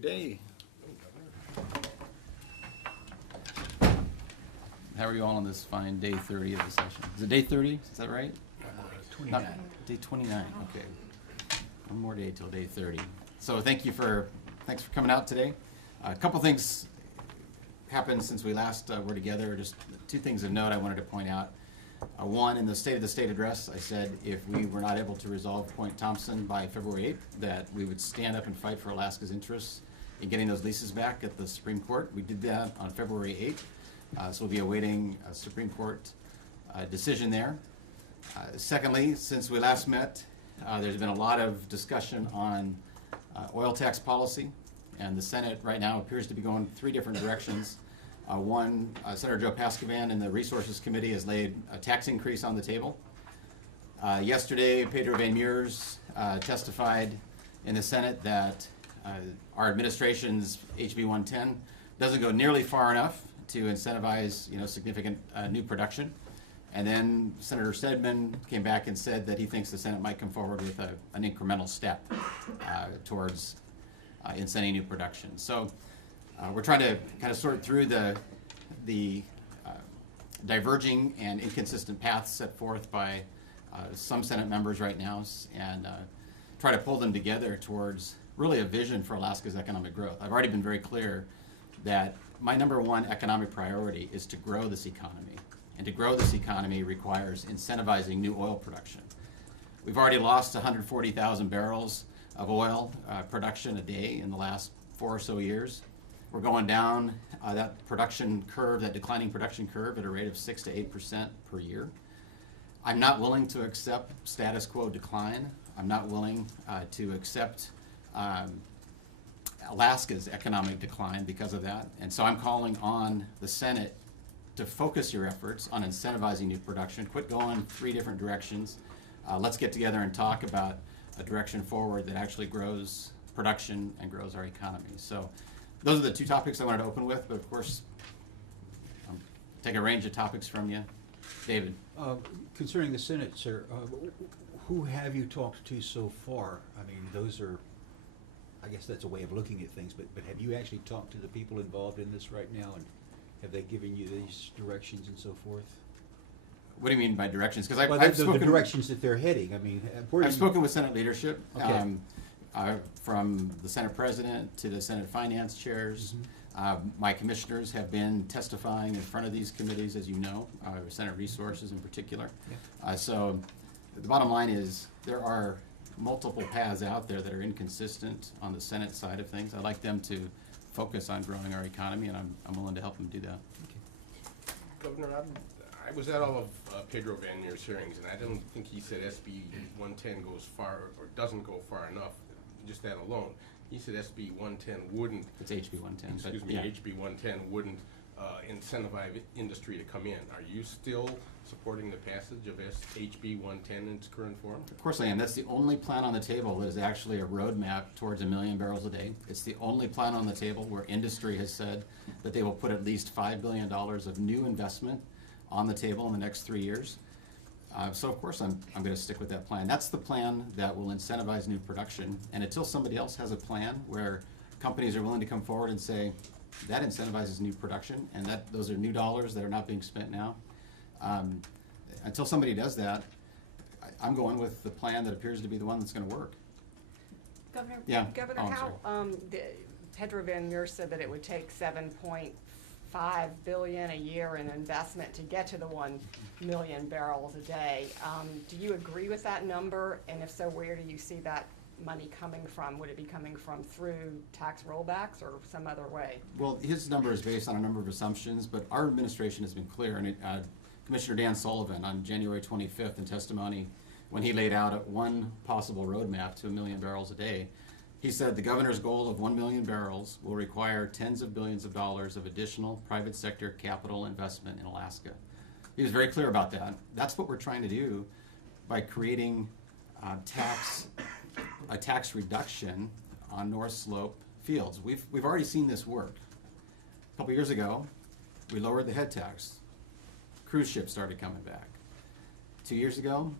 Good day. How are you all on this fine day 30 of the session? Is it day 30? Is that right? 29. Day 29, okay. One more day till day 30. So thanks for coming out today. A couple things happened since we last were together. Just two things of note I wanted to point out. One, in the State of the State address, I said if we were not able to resolve Point Thompson by February 8th, that we would stand up and fight for Alaska's interests in getting those leases back at the Supreme Court. We did that on February 8th, so we'll be awaiting a Supreme Court decision there. Secondly, since we last met, there's been a lot of discussion on oil tax policy, and the Senate right now appears to be going three different directions. One, Senator Joe Pascovan in the Resources Committee has laid a tax increase on the table. Yesterday, Pedro Van Meurs testified in the Senate that our administration's HB 110 doesn't go nearly far enough to incentivize, significant new production. And then Senator Stedman came back and said that he thinks the Senate might come forward with an incremental step towards incenting new production. So we're trying to kind of sort through the diverging and inconsistent paths set forth by some Senate members right now and try to pull them together towards really a vision for Alaska's economic growth. I've already been very clear that my number one economic priority is to grow this economy. And to grow this economy requires incentivizing new oil production. We've already lost 140,000 barrels of oil production a day in the last 4 or so years. We're going down that production curve, that declining production curve, at a rate of 6 to 8% per year. I'm not willing to accept status quo decline. I'm not willing to accept Alaska's economic decline because of that. And so I'm calling on the Senate to focus your efforts on incentivizing new production. Quit going three different directions. Let's get together and talk about a direction forward that actually grows production and grows our economy. So those are the two topics I wanted to open with, but of course, take a range of topics from you. David. Concerning the Senate, sir, who have you talked to so far? I mean, those are, I guess that's a way of looking at things, but have you actually talked to the people involved in this right now, and have they given you these directions and so forth? What do you mean by directions? Because I've spoken the directions that they're heading. I mean, I've spoken with Senate leadership, okay. From the Senate President to the Senate Finance chairs. Mm-hmm. My commissioners have been testifying in front of these committees, as you know, Senate Resources in particular. Yeah. So the bottom line is there are multiple paths out there that are inconsistent on the Senate side of things. I'd like them to focus on growing our economy, and I'm willing to help them do that. Okay. Governor, I was at all of Pedro Van Meurs' hearings, and I don't think he said SB 110 goes far or doesn't go far enough, just that alone. He said SB 110 wouldn't. It's HB 110. Excuse me, yeah. HB 110 wouldn't incentivize industry to come in. Are you still supporting the passage of HB 110 in its current form? Of course I am. That's the only plan on the table that is actually a roadmap towards 1 million barrels a day. It's the only plan on the table where industry has said that they will put at least $5 billion of new investment on the table in the next 3 years. So of course I'm going to stick with that plan. That's the plan that will incentivize new production. And until somebody else has a plan where companies are willing to come forward and say that incentivizes new production and that those are new dollars that are not being spent now, until somebody does that, I'm going with the plan that appears to be the one that's going to work. Governor, yeah. Governor, Pedro Van Meurs said that it would take $7.5 billion a year in investment to get to the 1 million barrels a day. Do you agree with that number? And if so, where do you see that money coming from? Would it be coming from through tax rollbacks or some other way? Well, his number is based on a number of assumptions, but our administration has been clear, and Commissioner Dan Sullivan on January 25th in testimony, when he laid out one possible roadmap to 1 million barrels a day, he said the governor's goal of 1 million barrels will require tens of billions of dollars of additional private sector capital investment in Alaska. He was very clear about that. That's what we're trying to do by creating a tax reduction on North Slope fields. We've already seen this work. A couple years ago, we lowered the head tax. Cruise ships started coming back. 2 years ago,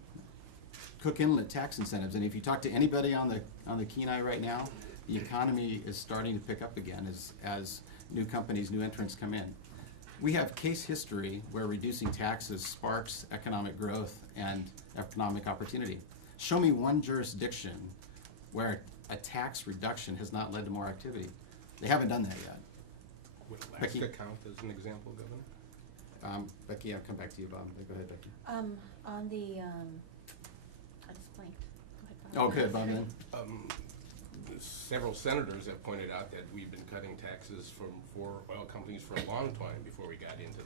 Cook Inlet tax incentives, and if you talk to anybody on the Kenai right now, the economy is starting to pick up again as new companies, new entrants come in. We have case history where reducing taxes sparks economic growth and economic opportunity. Show me one jurisdiction where a tax reduction has not led to more activity. They haven't done that yet. Would Becky? Alaska count as an example, Governor? Becky, I'll come back to you, Bob. Go ahead, Becky. On the, I just blanked. Go ahead, Bob. Oh, good, Bob, then. Several senators have pointed out that we've been cutting taxes for oil companies for a long time before we got into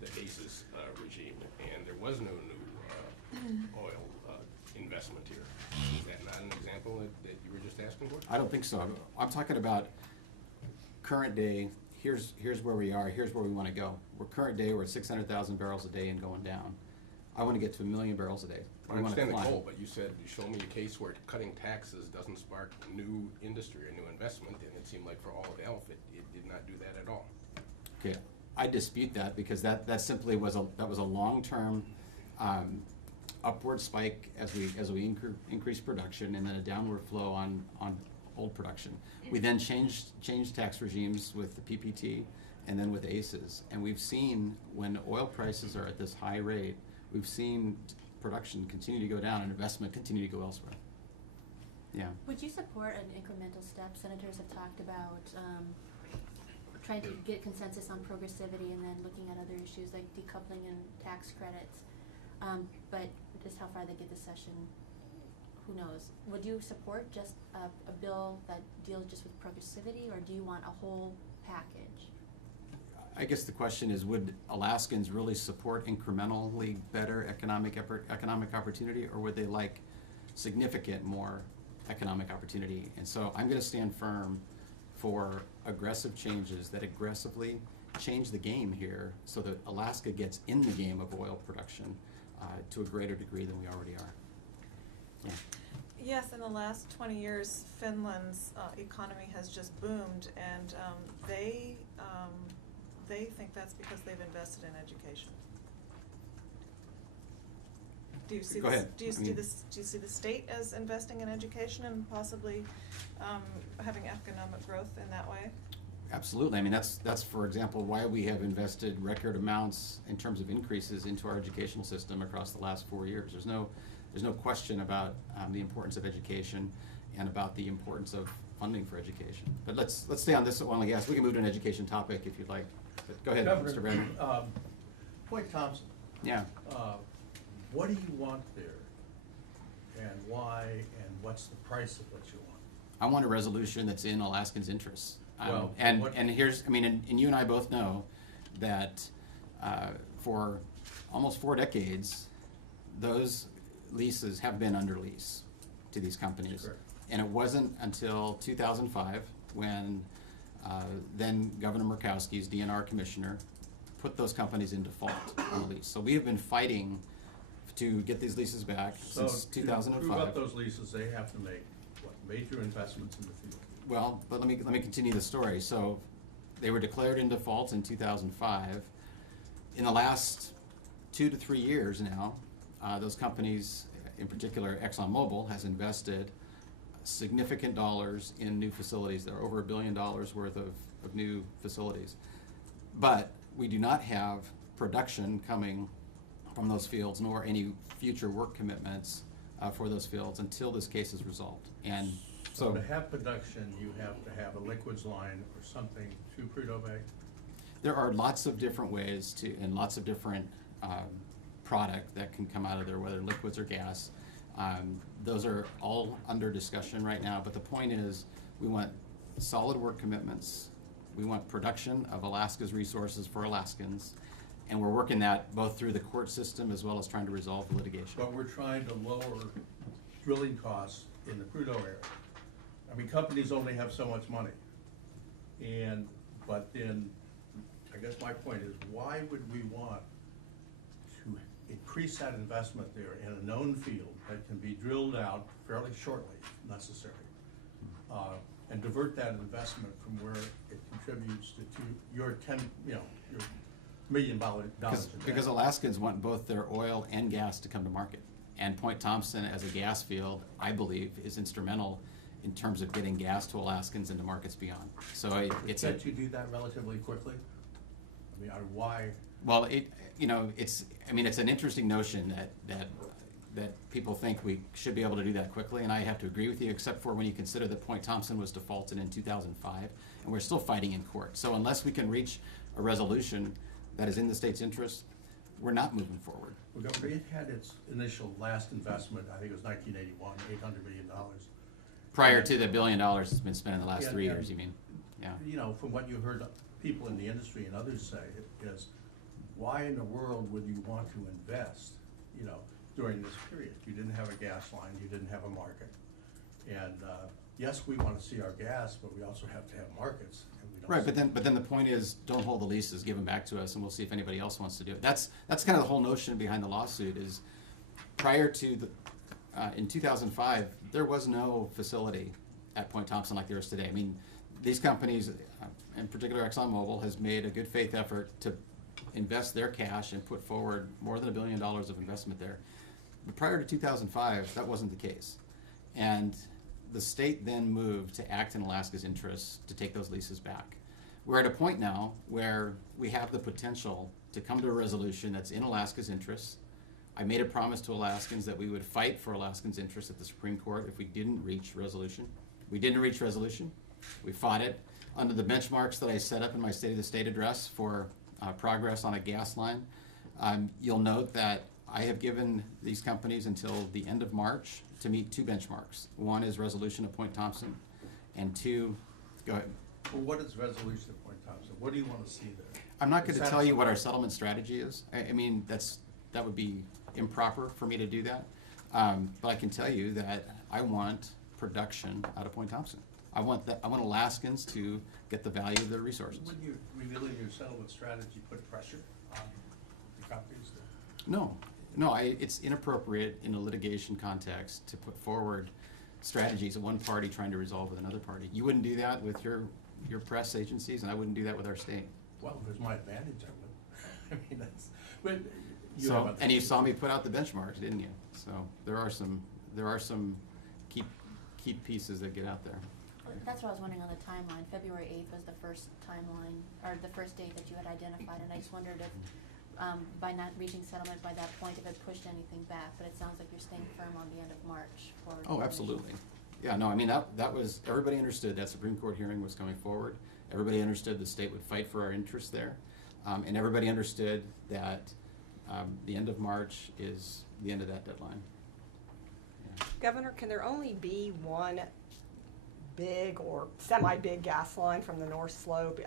the basis regime, and there was no new oil investment here. Is that not an example that you were just asking for? I don't think so. I'm talking about current day. Here's where we are. Here's where we want to go. We're current day. We're at 600,000 barrels a day and going down. I want to get to 1 million barrels a day. I We want to understand the climb. goal, but you said, show me a case where cutting taxes doesn't spark new industry or new investment, and it seemed like for all of ELF, it did not do that at all. Okay, I dispute that because that simply was a long-term upward spike as we increase production, and then a downward flow on old production. We then changed tax regimes with the PPT and then with ACEs, and we've seen when oil prices are at this high rate, we've seen production continue to go down and investment continue to go elsewhere. Yeah. Would you support an incremental step? Senators have talked about trying to get consensus on progressivity and then looking at other issues like decoupling and tax credits. But just how far they get this session, who knows? Would you support just a bill that deals just with progressivity, or do you want a whole package? I guess the question is, would Alaskans really support incrementally better economic opportunity, or would they like significant more economic opportunity? And so I'm going to stand firm for aggressive changes that aggressively change the game here so that Alaska gets in the game of oil production to a greater degree than we already are. Yeah. Yes, in the last 20 years, Finland's economy has just boomed, and they think that's because they've invested in education. Do you see Go this, ahead. do you I see mean- this, do you see the state as investing in education and possibly having economic growth in that way? Absolutely. I mean, that's for example why we have invested record amounts in terms of increases into our educational system across the last 4 years. There's no question about the importance of education and about the importance of funding for education. But let's stay on this oil and gas. We can move to an education topic if you'd like. But go ahead, Governor, Mr. Bradley. Point Thompson, Yeah. what do you want there? And why, and what's the price of what you want? I want a resolution that's in Alaskans' interests. Well, and what- here's, I mean, and you and I both know that for almost 4 decades, those leases have been under lease to these companies. Correct. And it wasn't until 2005 when then Governor Murkowski's DNR commissioner put those companies in default on the lease. So we have been fighting to get these leases back since So to 2005. prove up those leases, they have to make, what, major investments in the field? Well, but let me continue the story. So they were declared in default in 2005. In the last 2 to 3 years now, those companies, in particular ExxonMobil, has invested significant dollars in new facilities. There are over $1 billion worth of new facilities. But we do not have production coming from those fields, nor any future work commitments for those fields until this case is resolved. And So so to have production, you have to have a liquids line or something to Prudhoe Bay? there are lots of different ways to, and lots of different product that can come out of there, whether liquids or gas. Those are all under discussion right now, but the point is, we want solid work commitments. We want production of Alaska's resources for Alaskans, and we're working that both through the court system as well as trying to resolve the litigation. But we're trying to lower drilling costs in the Prudhoe area. I mean, companies only have so much money. But then, I guess my point is, why would we want to increase that investment there in a known field that can be drilled out fairly shortly, if necessary, and divert that investment from where it contributes to your your $1 million a day? Because Alaskans want both their oil and gas to come to market. And Point Thompson, as a gas field, I believe, is instrumental in terms of getting gas to Alaskans and to markets beyond. So it's a, Can't you do that relatively quickly? I mean, why? well, it's an interesting notion that people think we should be able to do that quickly, and I have to agree with you, except for when you consider that Point Thompson was defaulted in 2005, and we're still fighting in court. So unless we can reach a resolution that is in the state's interest, we're not moving forward. Well, Governor, it had its initial last investment, I think it was 1981, $800 million. Prior to the $1 billion that's been spent in the last Yeah, 3 yeah. years, you mean? Yeah. You know, from what you heard people in the industry and others say, is why in the world would you want to invest, you know, during this period? You didn't have a gas line, you didn't have a market. And yes, we want to see our gas, but we also have to have markets. And we don't Right, see- but then the point is, don't hold the leases, give them back to us, and we'll see if anybody else wants to do it. That's kind of the whole notion behind the lawsuit. Is prior to the in 2005, there was no facility at Point Thompson like there is today. I mean, these companies, in particular ExxonMobil, has made a good faith effort to invest their cash and put forward more than $1 billion of investment there. But prior to 2005, that wasn't the case, and the state then moved to act in Alaska's interests to take those leases back. We're at a point now where we have the potential to come to a resolution that's in Alaska's interests. I made a promise to Alaskans that we would fight for Alaskans' interests at the Supreme Court if we didn't reach resolution. We didn't reach resolution. We fought it under the benchmarks that I set up in my State of the State address for progress on a gas line. You'll note that I have given these companies until the end of March to meet 2 benchmarks. One is resolution of Point Thompson, and 2, go ahead. Well, what is resolution of Point Thompson? What do you want to see there? I'm not going Is to that tell you what our something- settlement strategy is. I mean, that would be improper for me to do that. But I can tell you that I want production out of Point Thompson. I want Alaskans to get the value of their resources. Would you, revealing your settlement strategy, put pressure on the companies? No, it's inappropriate in a litigation context to put forward strategies of one party trying to resolve with another party. You wouldn't do that with your press agencies, and I wouldn't do that with our state. Well, if it's my advantage, I would. I mean, that's, but you So, have other- and you saw me put out the benchmarks, didn't you? So there are some key pieces that get out there. Well, that's what I was wondering on the timeline. February 8th was the first timeline, or the first date that you had identified, and I just wondered if, by not reaching settlement by that point, if it pushed anything back, but it sounds like you're staying firm on the end of March for. Oh, absolutely. Yeah, no, I mean, that was, everybody understood that Supreme Court hearing was coming forward. Everybody understood the state would fight for our interests there. And everybody understood that the end of March is the end of that deadline. Yeah. Governor, can there only be one big or semi-big gas line from the North Slope?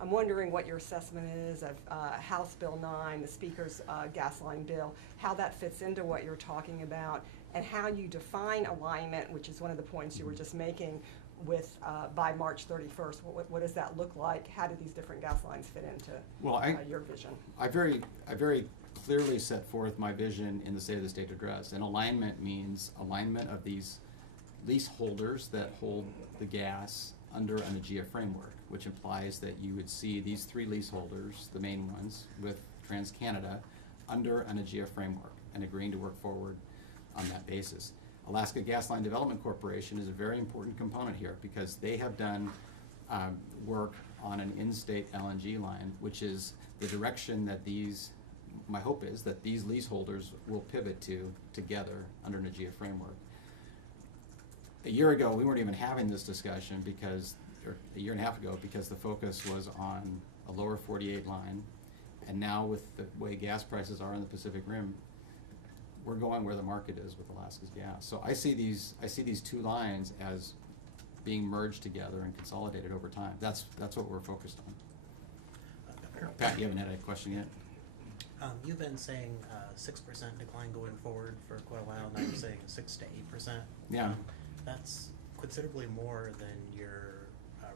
I'm wondering what your assessment is of House Bill 9, the Speaker's gas line bill, how that fits into what you're talking about, and how you define alignment, which is one of the points you were just making, with by March 31st. What does that look like? How do these different gas lines fit into your vision? I very clearly set forth my vision in the State of the State address, and alignment means alignment of these leaseholders that hold the gas under an AGIA framework, which implies that you would see these 3 leaseholders, the main ones, with TransCanada, under an AGIA framework and agreeing to work forward on that basis. Alaska Gas Line Development Corporation is a very important component here because they have done work on an in-state LNG line, which is the direction that my hope is that these leaseholders will pivot to together under an AGIA framework. A year ago, we weren't even having this discussion or a year and a half ago, because the focus was on a lower 48 line. And now with the way gas prices are in the Pacific Rim, we're going where the market is with Alaska's gas. So I see these 2 lines as being merged together and consolidated over time. That's what we're focused on. Pat, you haven't had a question yet? You've been saying 6% decline going forward for quite a while. Now you're saying 6 to 8%. Yeah. That's considerably more than your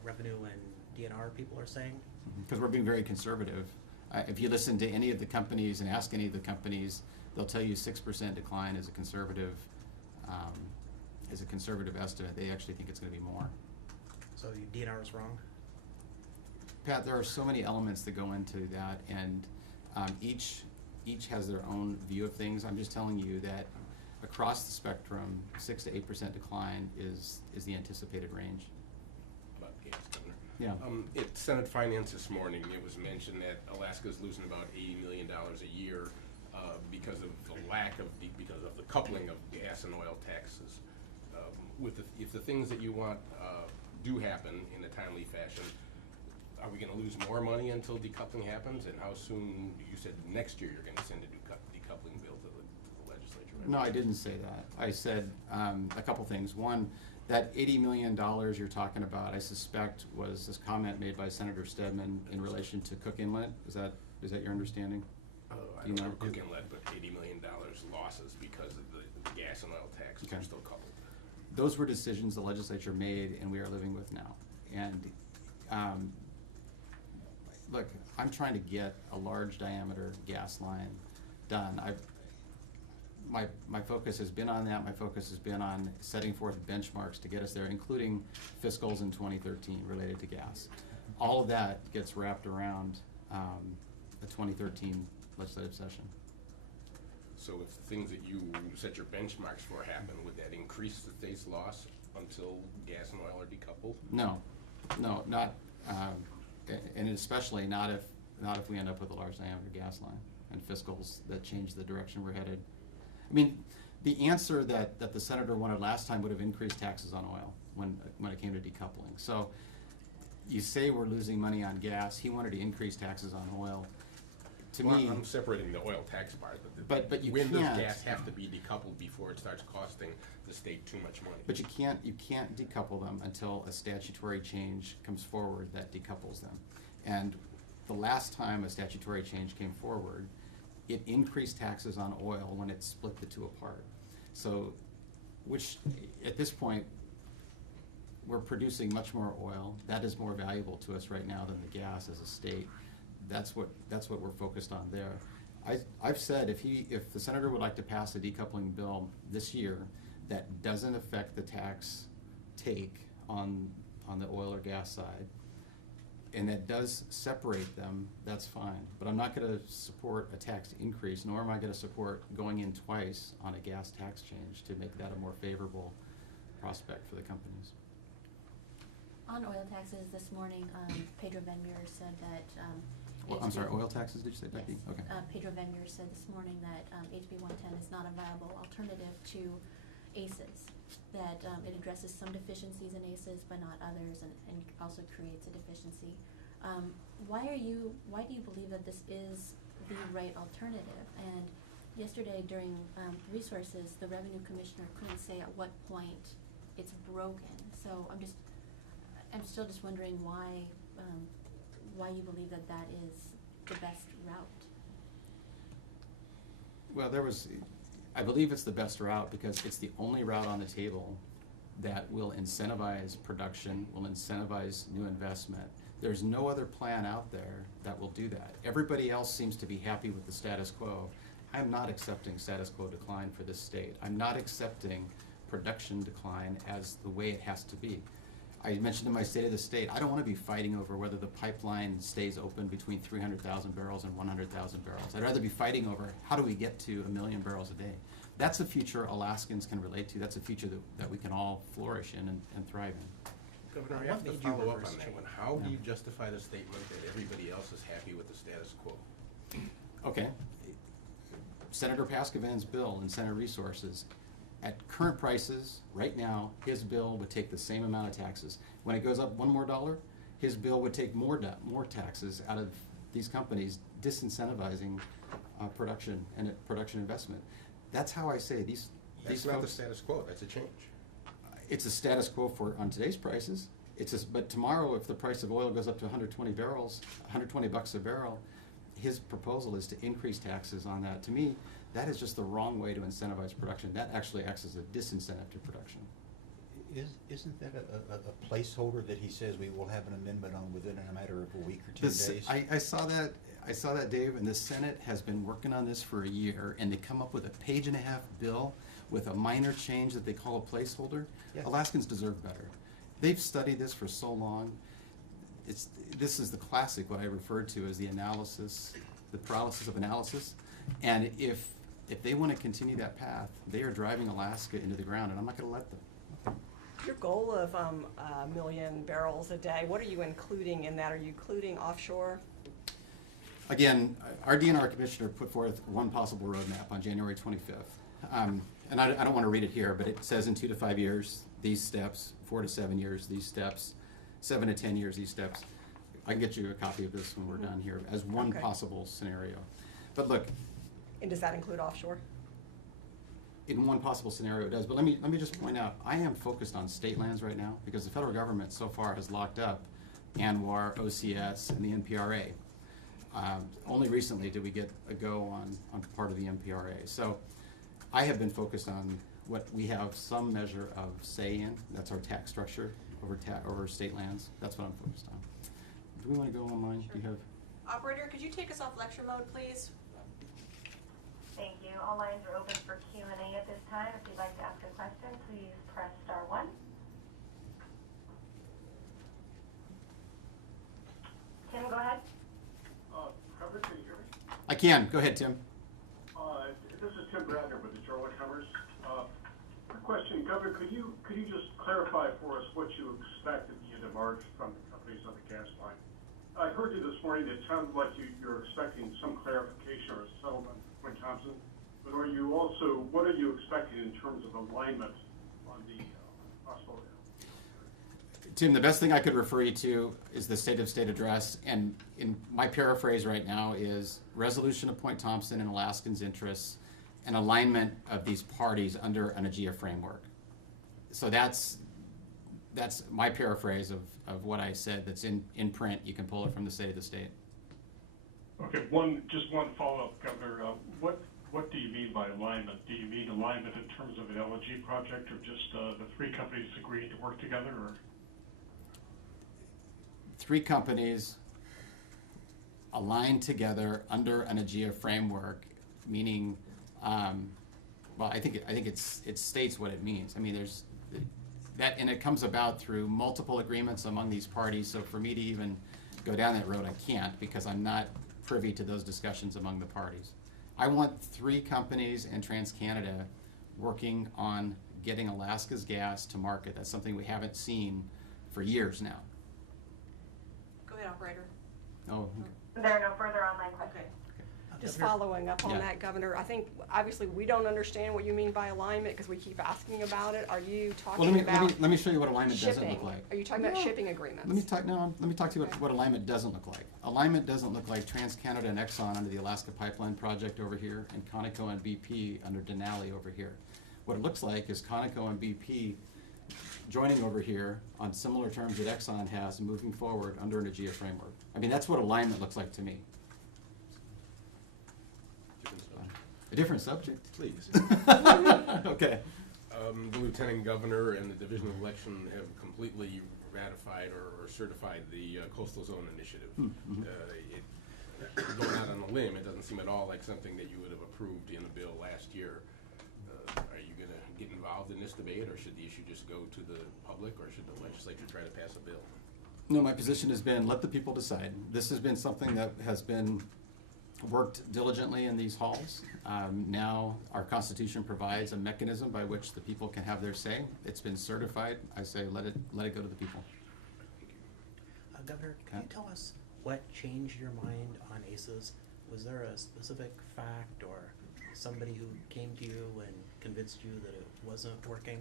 revenue and DNR people are saying. Because we're being very conservative. If you listen to any of the companies and ask any of the companies, they'll tell you 6% decline is a conservative estimate. They actually think it's going to be more. So DNR is wrong? Pat, there are so many elements that go into that, and each has their own view of things. I'm just telling you that across the spectrum, 6 to 8% decline is the anticipated range. About gas, Governor. Yeah. At Senate Finance this morning, it was mentioned that Alaska's losing about $80 million a year because of because of the coupling of gas and oil taxes. If the things that you want do happen in a timely fashion, are we going to lose more money until decoupling happens? And how soon? You said next year you're going to send a decoupling bill to the legislature. Right? No, I didn't say that. I said a couple things. One, that $80 million you're talking about, I suspect was this comment made by Senator Stedman in relation to Cook Inlet. Is that your understanding? I don't know Cook Inlet, but $80 million losses because of the gas and oil taxes Okay. are still coupled. Those were decisions the legislature made and we are living with now. And look, I'm trying to get a large diameter gas line done. My focus has been on that. My focus has been on setting forth benchmarks to get us there, including fiscals in 2013 related to gas. All of that gets wrapped around the 2013 legislative session. So if the things that you set your benchmarks for happen, would that increase the state's loss until gas and oil are decoupled? No, not, and especially not if we end up with a large diameter gas line and fiscals that change the direction we're headed. I mean, the answer that the senator wanted last time would have increased taxes on oil when it came to decoupling. So you say we're losing money on gas. He wanted to increase taxes on oil. To Well, me, I'm separating the oil tax part, but you when can't. does gas have to be decoupled before it starts costing the state too much money? But you can't decouple them until a statutory change comes forward that decouples them. And the last time a statutory change came forward, it increased taxes on oil when it split the two apart. So, which at this point, we're producing much more oil. That is more valuable to us right now than the gas as a state. That's what we're focused on there. I've said if the senator would like to pass a decoupling bill this year that doesn't affect the tax take on the oil or gas side, and that does separate them, that's fine. But I'm not going to support a tax increase, nor am I going to support going in twice on a gas tax change to make that a more favorable prospect for the companies. On oil taxes this morning, Pedro Van Meer said that Well, I'm sorry, oil taxes, did you say, Becky? Yes. Okay. Pedro Van Meer said this morning that HB 110 is not a viable alternative to ACEs, that it addresses some deficiencies in ACEs but not others, and also creates a deficiency. Why do you believe that this is the right alternative? And yesterday during resources, the revenue commissioner couldn't say at what point it's broken. So I'm still just wondering why you believe that is the best route. Well, I believe it's the best route because it's the only route on the table that will incentivize production, will incentivize new investment. There's no other plan out there that will do that. Everybody else seems to be happy with the status quo. I'm not accepting status quo decline for this state. I'm not accepting production decline as the way it has to be. I mentioned in my State of the State, I don't want to be fighting over whether the pipeline stays open between 300,000 barrels and 100,000 barrels. I'd rather be fighting over how do we get to 1 million barrels a day. That's a future Alaskans can relate to. That's a future that we can all flourish in and thrive in. Governor, I What have to made you follow up reverse on that change? one. How do Yeah. you justify the statement that everybody else is happy with the status quo? Okay. Senator Paskivan's bill in Senate Resources, at current prices, right now, his bill would take the same amount of taxes. When it goes up $1 more, his bill would take more taxes out of these companies, disincentivizing production and production investment. That's how I say these That's not the folks. status quo, that's a change. It's a status quo on today's prices. But tomorrow, if the price of oil goes up to 120 bucks a barrel, his proposal is to increase taxes on that. To me, that is just the wrong way to incentivize production. That actually acts as a disincentive to production. Isn't that a placeholder that he says we will have an amendment on within a matter of a week or 10 days? I saw that, Dave, and the Senate has been working on this for a year, and they come up with a 1.5-page bill with a minor change that they call a placeholder. Yeah. Alaskans deserve better. They've studied this for so long. This is the classic, what I referred to as the analysis, the paralysis of analysis. And if if they want to continue that path, they are driving Alaska into the ground, and I'm not going to let them. Your goal of a million barrels a day, what are you including in that? Are you including offshore? Again, our DNR commissioner put forth one possible roadmap on January 25th. And I don't want to read it here, but it says in 2 to 5 years, these steps, 4 to 7 years, these steps, 7 to 10 years, these steps. I can get you a copy of this when we're done here as one Okay. possible scenario. But look, And does that include offshore? in one possible scenario it does, but let me just point out, I am focused on state lands right now because the federal government so far has locked up ANWR, OCS, and the NPRA. Only recently did we get a go on part of the NPRA. So I have been focused on what we have some measure of say in. That's our tax structure over state lands. That's what I'm focused on. Do we want to go online? Do you have? Operator, could you take us off lecture mode, please? Thank you. All lines are open for Q&A at this time. If you'd like to ask a question, please press *1. Tim, go ahead. Governor, can you hear me? I can. Go ahead, Tim. This is Tim Bradner with the Charlotte Commerce. Quick question, Governor, could you just clarify for us what you expect at the end of March from the companies on the gas line? I heard you this morning. It sounded like you're expecting some clarification or a settlement from Thompson. But what are you expecting in terms of alignment on the possible? Tim, the best thing I could refer you to is the State of State address, and in my paraphrase right now is resolution of Point Thompson and Alaskans' interests and alignment of these parties under an AGIA framework. So that's my paraphrase of what I said that's in print. You can pull it from the State of the State. Okay, just one follow-up, Governor. What do you mean by alignment? Do you mean alignment in terms of an LNG project, or just the three companies agreeing to work together, or? 3 companies aligned together under an AGIA framework, meaning, well, I think it states what it means. I mean, there's that, and it comes about through multiple agreements among these parties. So for me to even go down that road, I can't, because I'm not privy to those discussions among the parties. I want 3 companies and TransCanada working on getting Alaska's gas to market. That's something we haven't seen for years now. Go ahead, operator. Oh, okay. There are no further online questions. Okay. Just Governor? following up on Yeah. that, Governor, I think obviously we don't understand what you mean by alignment because we keep asking about it. Are you Well, talking about let me show you what alignment doesn't shipping? look like. Are you talking about No. shipping agreements? Let me talk to you what alignment doesn't look like. Alignment doesn't look like TransCanada and Exxon under the Alaska Pipeline Project over here, and Conoco and BP under Denali over here. What it looks like is Conoco and BP joining over here on similar terms that Exxon has and moving forward under an AGIA framework. I mean, that's what alignment looks like to me. A different subject? Please. Okay. The Lieutenant Governor and the Division of Election have completely ratified or certified the Coastal Zone Initiative. Going out on a limb, it doesn't seem at all like something that you would have approved in the bill last year. Are you going to get involved in this debate, or should the issue just go to the public, or should the legislature try to pass a bill? No, my position has been, let the people decide. This has been something that has been worked diligently in these halls. Now our Constitution provides a mechanism by which the people can have their say. It's been certified. I say let it go to the people. Governor, can you tell us what changed your mind on ACES? Was there a specific fact or somebody who came to you and convinced you that it wasn't working?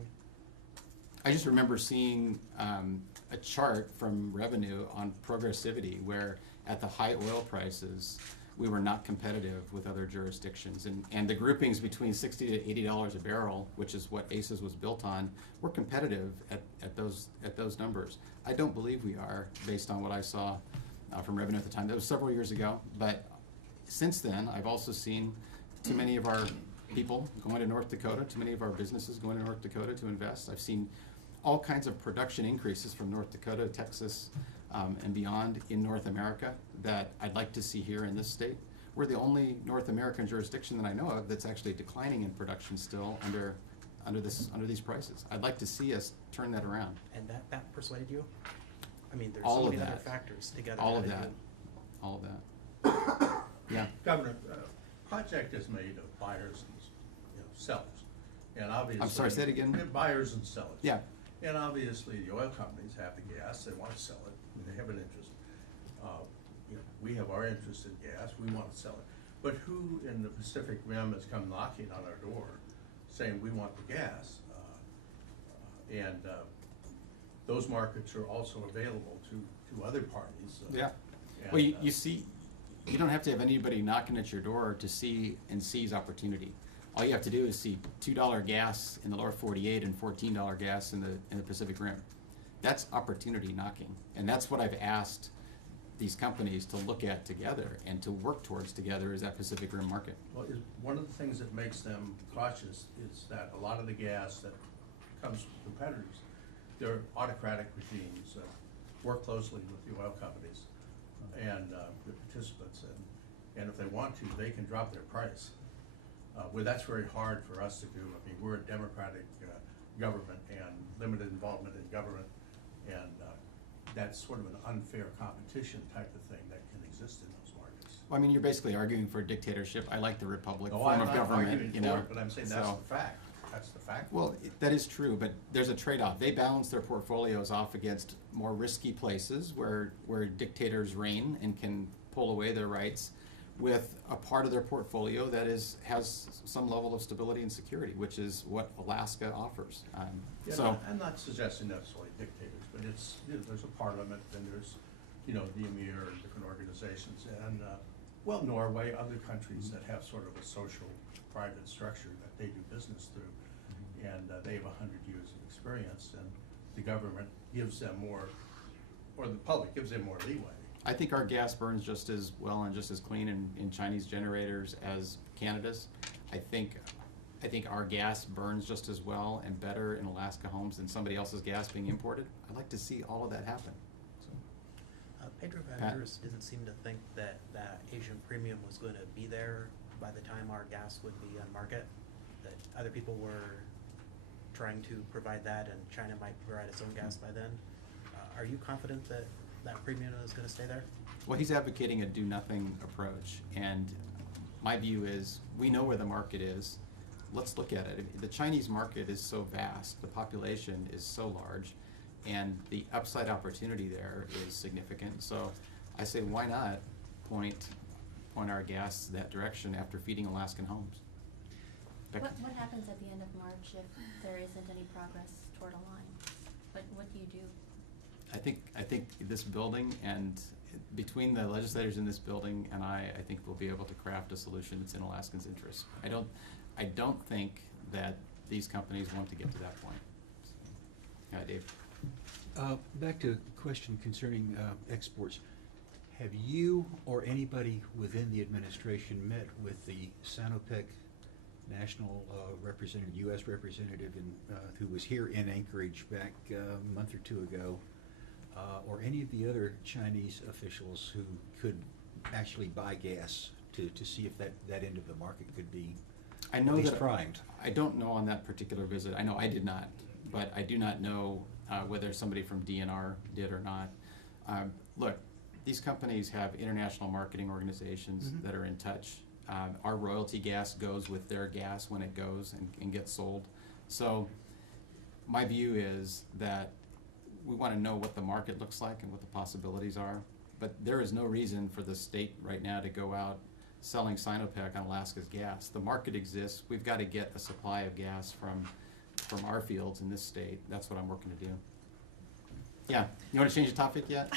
I just remember seeing a chart from revenue on progressivity where at the high oil prices, we were not competitive with other jurisdictions. And the groupings between $60 to $80 a barrel, which is what ACES was built on, were competitive at those numbers. I don't believe we are, based on what I saw from revenue at the time. That was several years ago. But since then, I've also seen too many of our people going to North Dakota, too many of our businesses going to North Dakota to invest. I've seen all kinds of production increases from North Dakota, Texas, and beyond in North America that I'd like to see here in this state. We're the only North American jurisdiction that I know of that's actually declining in production still under these prices. I'd like to see us turn that around. And that persuaded you? I mean, there's All so of many other that. factors together. All of that that. you- All of that. Yeah. Governor, project is made of buyers and, sellers. And obviously. I'm sorry, say it again? Buyers and sellers. Yeah. And obviously, the oil companies have the gas, they want to sell it, and they have an interest. We have our interest in gas, we want to sell it. But who in the Pacific Rim has come knocking on our door saying, we want the gas? Those markets are also available to other parties. Yeah. and, Well, you see, you don't have to have anybody knocking at your door to see and seize opportunity. All you have to do is see $2 gas in the lower 48 and $14 gas in the Pacific Rim. That's opportunity knocking, and that's what I've asked these companies to look at together and to work towards together is that Pacific Rim market. Well, one of the things that makes them cautious is that a lot of the gas that comes from competitors, they're autocratic regimes that work closely with the oil companies and the participants, and if they want to, they can drop their price. Well, that's very hard for us to do. I mean, we're a democratic government and limited involvement in government, and that's sort of an unfair competition type of thing that can exist in those markets. Well, I mean, you're basically arguing for dictatorship. I like the republic No, form I'm of not government, arguing you for know. it, but I'm saying that's so- the fact. That's the fact. Well, that is true, but there's a trade-off. They balance their portfolios off against more risky places where dictators reign and can pull away their rights, with a part of their portfolio that has some level of stability and security, which is what Alaska offers. Yeah, So, I'm not suggesting necessarily dictators, but it's, there's a parliament and there's, the emir and different organizations and, Norway, other countries that have sort of a social private structure that they do business through. And they have 100 years of experience, and the government gives them more, or the public gives them more leeway. I think our gas burns just as well and just as clean in Chinese generators as Canada's. I think our gas burns just as well and better in Alaska homes than somebody else's gas being imported. I'd like to see all of that happen. So, Pedro Van Pat? Nurse didn't seem to think that Asian premium was going to be there by the time our gas would be on market, that other people were trying to provide that and China might provide its own gas by then. Are you confident that that premium is going to stay there? Well, he's advocating a do-nothing approach, and my view is we know where the market is. Let's look at it. The Chinese market is so vast, the population is so large, and the upside opportunity there is significant. So I say, why not point our gas that direction after feeding Alaskan homes? Becky? What happens at the end of March if there isn't any progress toward a line? What do you do? I think this building and between the legislators in this building and I think we'll be able to craft a solution that's in Alaskans' interest. I don't think that these companies want to get to that point. Yeah, Dave. Back to a question concerning exports. Have you or anybody within the administration met with the Sinopec national representative, U.S. representative, who was here in Anchorage back a month or two ago, or any of the other Chinese officials who could actually buy gas to see if that end of the market could be I know at least that primed? I don't know on that particular visit. I know I did not, but I do not know whether somebody from DNR did or not. Look, these companies have international marketing organizations that are in touch. Our royalty gas goes with their gas when it goes and gets sold. So my view is that we want to know what the market looks like and what the possibilities are. But there is no reason for the state right now to go out selling Sinopec on Alaska's gas. The market exists. We've got to get a supply of gas from our fields in this state. That's what I'm working to do. Yeah, you want to change the topic yet?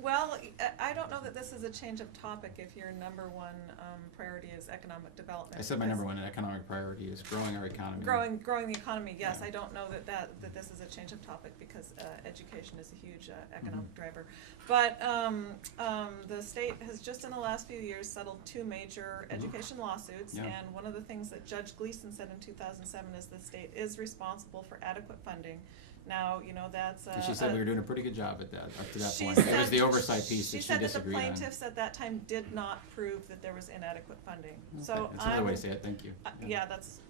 Well, I don't know that this is a change of topic if your number one priority is economic development. I said my number one economic priority is growing our economy. Growing the economy, yes. Yeah. I don't know that this is a change of topic because education is a huge economic driver. But the state has just in the last few years settled two major education lawsuits, Yeah. and one of the things that Judge Gleason said in 2007 is the state is responsible for adequate funding. Now, that's And she said we were doing a pretty good job at that, up to that she point. It was said- the oversight piece that she She said that the disagreed on. plaintiffs at that time did not prove that there was inadequate funding. Okay, So that's another way to say it, thank you. yeah, that's,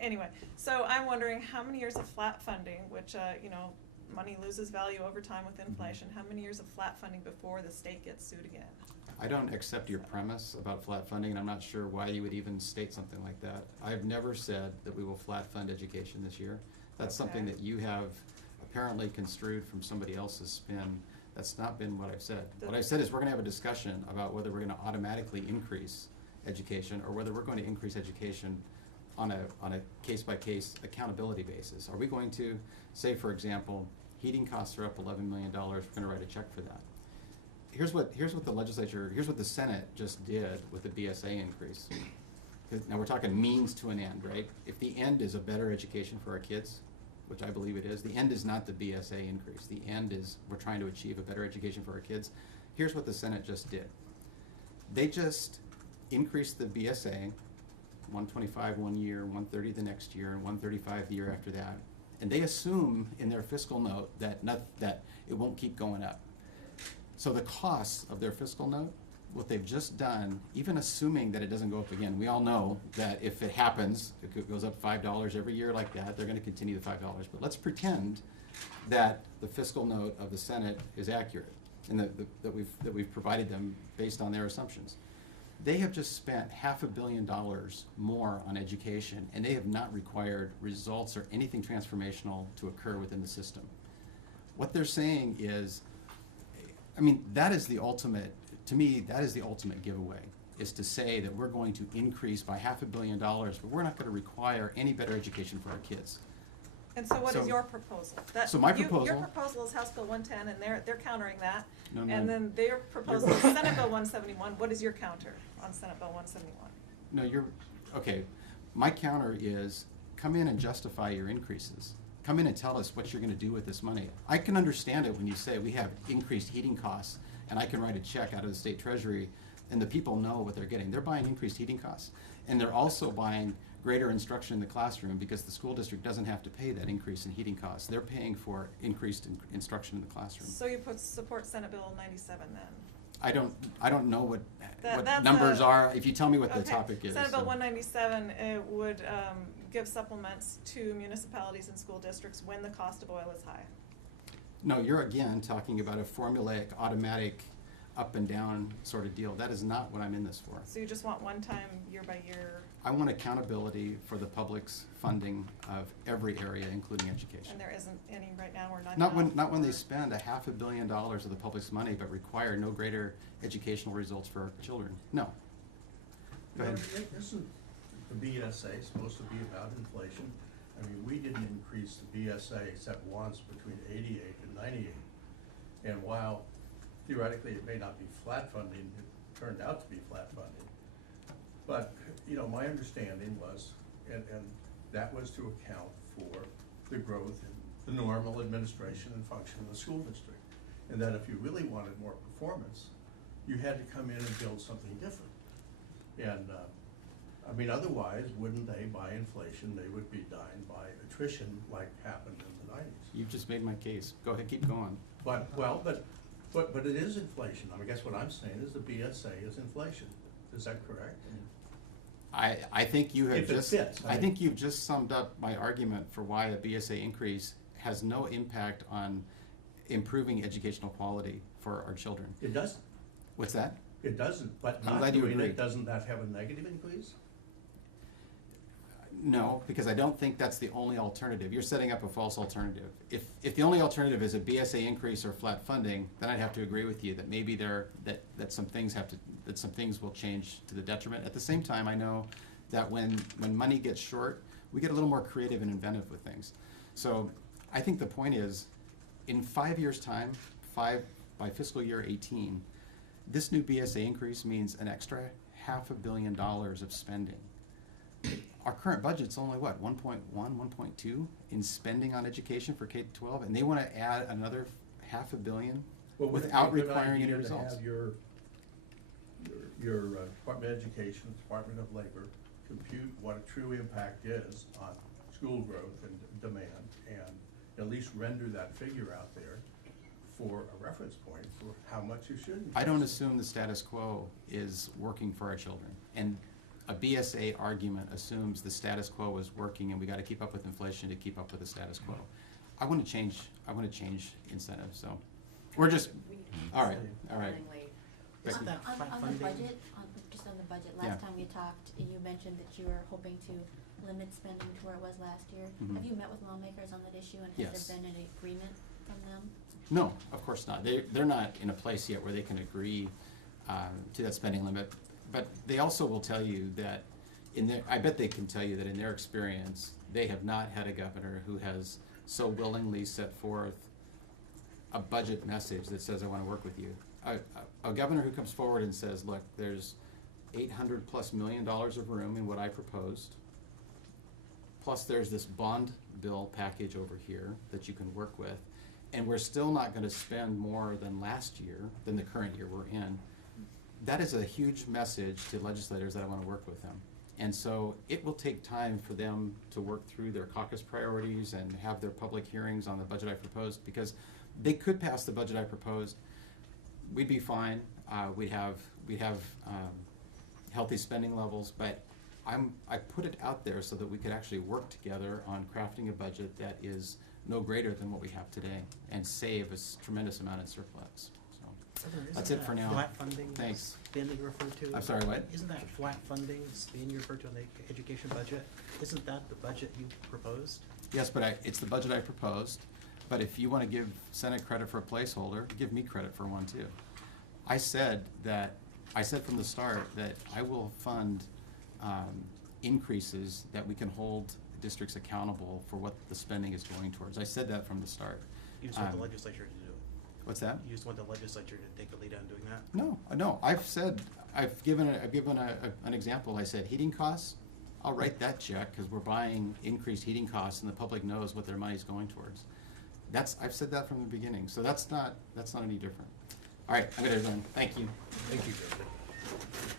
anyway. So I'm wondering how many years of flat funding, which, money loses value over time with inflation. How many years of flat funding before the state gets sued again? I don't accept your premise about flat funding, and I'm not sure why you would even state something like that. I've never said that we will flat fund education this year. That's something Okay. that you have apparently construed from somebody else's spin. That's not been what I've said. What I've said is we're gonna have a discussion about whether we're gonna automatically increase education or whether we're going to increase education on a case-by-case accountability basis. Are we going to say, for example, heating costs are up $11 million, we're gonna write a check for that? Here's what the legislature, here's what the Senate just did with the BSA increase. Now we're talking means to an end, right? If the end is a better education for our kids, which I believe it is, the end is not the BSA increase. The end is we're trying to achieve a better education for our kids. Here's what the Senate just did. They just increased the BSA, 125 one year, 130 the next year, and 135 the year after that. And they assume in their fiscal note that it won't keep going up. So the costs of their fiscal note, what they've just done, even assuming that it doesn't go up again, we all know that if it happens, it goes up $5 every year like that, they're gonna continue the $5. But let's pretend that the fiscal note of the Senate is accurate and that we've provided them based on their assumptions. They have just spent $500 million more on education, and they have not required results or anything transformational to occur within the system. What they're saying is, I mean, that is the ultimate, to me, that is the ultimate giveaway, is to say that we're going to increase by $500 million, but we're not going to require any better education for our kids. And so what is So- your proposal? so my proposal- Your proposal is House Bill 110, and they're countering that. No, And no. then their proposal is Senate Bill 171. What is your counter on Senate Bill 171? No, okay, my counter is, come in and justify your increases. Come in and tell us what you're gonna do with this money. I can understand it when you say we have increased heating costs, and I can write a check out of the state treasury, and the people know what they're getting. They're buying increased heating costs, and they're also buying greater instruction in the classroom because the school district doesn't have to pay that increase in heating costs. They're paying for increased instruction in the classroom. So you support Senate Bill 97 then? I don't know what That's numbers a- are, if you tell me what the Okay. topic is. Senate Bill so. 197, it would give supplements to municipalities and school districts when the cost of oil is high. No, you're again talking about a formulaic, automatic, up and down sort of deal. That is not what I'm in this for. So you just want one-time, year-by-year, I want accountability for the public's funding of every area, including education. and there isn't any right now, or none Not when, now, not when they or- spend $500 million of the public's money, but require no greater educational results for our children. No. Go ahead. Isn't the BSA supposed to be about inflation? I mean, we didn't increase the BSA except once between '88 and '98. And while theoretically it may not be flat funding, it turned out to be flat funding. But, you know, my understanding was, and that was to account for the growth in the normal administration and function of the school district. And that if you really wanted more performance, you had to come in and build something different. And, I mean, otherwise, wouldn't they, by inflation, they would be dying by attrition like happened in the '90s. You've just made my case. Go ahead, keep going. But it is inflation. I mean, I guess what I'm saying is the BSA is inflation. Is that correct? I think you have If it just, fits, I I mean- think you've just summed up my argument for why a BSA increase has no impact on improving educational quality for our children. It doesn't. What's that? It doesn't, but I'm not glad you doing agree. it, doesn't that have a negative increase? No, because I don't think that's the only alternative. You're setting up a false alternative. If the only alternative is a BSA increase or flat funding, then I'd have to agree with you that maybe that some things will change to the detriment. At the same time, I know that when money gets short, we get a little more creative and inventive with things. So I think the point is, in 5 years' time, by fiscal year 18, this new BSA increase means an extra $500 million of spending. Our current budget's only what, 1.1, 1.2 in spending on education for K-12, and they want to add another $500 million Well, wouldn't it be without a good requiring any idea to results. have your Department of Education, Department of Labor, compute what a true impact is on school growth and demand, and at least render that figure out there for a reference point for how much you should invest. I don't assume the status quo is working for our children, and a BSA argument assumes the status quo is working and we got to keep up with inflation to keep up with the status quo. I wanna change incentives, so, we're just, all right. Becky? Isn't that On flat the funding? budget, just on the budget, Yeah. last time we talked, you mentioned that you were hoping to limit spending to where it was last year. Mhm. Have you met with lawmakers on that issue, and Yes. has there been an agreement from them? No, of course not. They're not in a place yet where they can agree to that spending limit. But they also will tell you that I bet they can tell you that in their experience, they have not had a governor who has so willingly set forth a budget message that says, I want to work with you. A governor who comes forward and says, look, there's $800+ million of room in what I proposed. Plus there's this bond bill package over here that you can work with. And we're still not gonna spend more than last year, than the current year we're in. That is a huge message to legislators that I wanna work with them. And so it will take time for them to work through their caucus priorities and have their public hearings on the budget I proposed, because they could pass the budget I proposed. We'd be fine, we'd have healthy spending levels, but I put it out there so that we could actually work together on crafting a budget that is no greater than what we have today and save a tremendous amount in surplus. So that's it for now. Flat funding Thanks. being referred to? I'm sorry, what? Isn't that flat funding being referred to in the education budget? Isn't that the budget you proposed? Yes, but it's the budget I proposed, but if you want to give Senate credit for a placeholder, give me credit for one too. I said from the start that I will fund increases that we can hold districts accountable for what the spending is going towards. I said that from the start. You just want the legislature to do it? What's that? You just want the legislature to take the lead on doing that? No, I've given an example. I said heating costs, I'll write that check because we're buying increased heating costs and the public knows what their money's going towards. I've said that from the beginning, so that's not any different. All right, I'm gonna adjourn. Thank you. Thank you, Joseph.